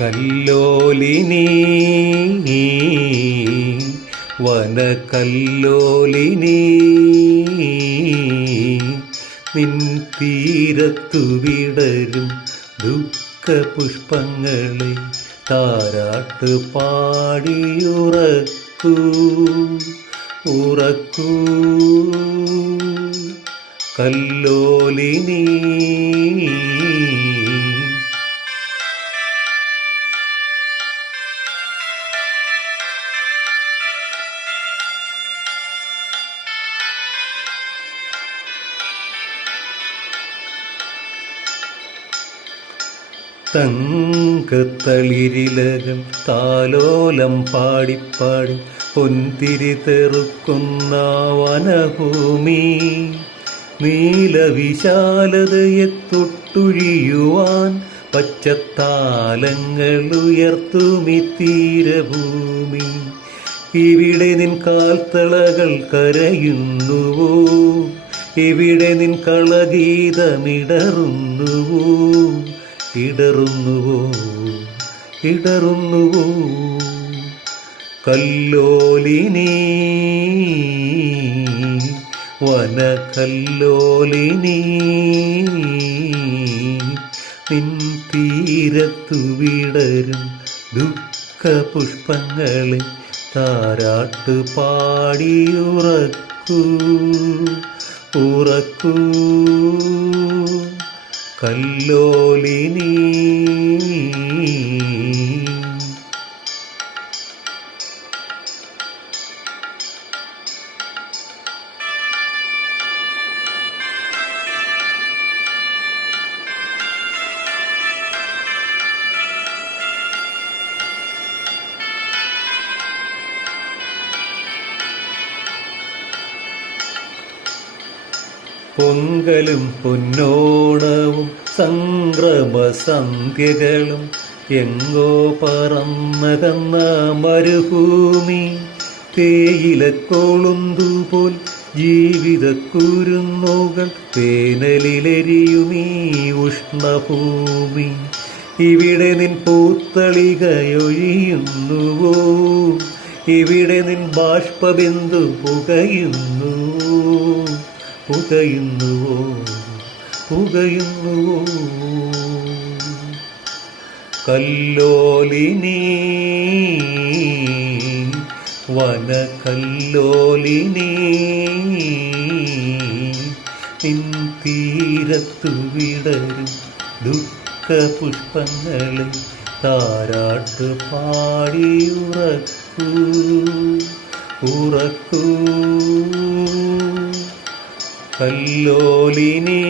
കല്ലോലിനി വനകല്ലോലിനി നിൻ തീരത്തു വിടരും ദുഃഖ പുഷ്പങ്ങളെ താരാട്ട് പാടിയുറക്കൂ ഉറക്കൂ. കല്ലോലിനി തങ്കത്തളിരിലകൾ താലോലം പാടിപ്പാടി പൊന്തിരി തെറുക്കുന്ന വനഭൂമി. നീലവിശാലതയെ തൊട്ടുഴിയുവാൻ പച്ചത്താലങ്ങൾ ഉയർത്തുമി തീരഭൂമി. ഇവിടെ നിൻ കാൽത്തളകൾ കരയുന്നുവോ? ഇവിടെ നിൻ കളഗീതമിടറുന്നുവോ? ഇടറുന്നുവോ? ഇടറുന്നുവോ? കല്ലോലിനി വനകല്ലോലിനി നിൻ തീരത്തു വിടരും ദുഃഖ പുഷ്പങ്ങളെ താരാട്ട് പാടിയുറക്കൂ ഉറക്കൂ. കല്ലോലിനി പൊങ്കലും പൊന്നോണവും സംക്രമസന്ധ്യകളും എങ്കോ പറന്നകന്ന മരുഭൂമി തേയിലക്കോളുന്തുപോൽ ജീവിത കുരുന്നുകൾ വേനലിലെരിയുമീ ഉഷ്ണഭൂമി. ഇവിടെ നിൻ പൂത്തളികയൊഴിയുന്നുവോ? ഇവിടെ നിൻ ബാഷ്പബിന്ദു പുകയുന്നു പുകയുന്നുവോ? പുകയുന്നുവോ? കല്ലോലിനി വനകല്ലോലിനി നിൻ തീരത്തു വിടരും ദുഃഖ പുഷ്പങ്ങളെ താരാട്ട് പാടിയുറക്കൂ ഉറക്കൂ. കല്ലോലിനി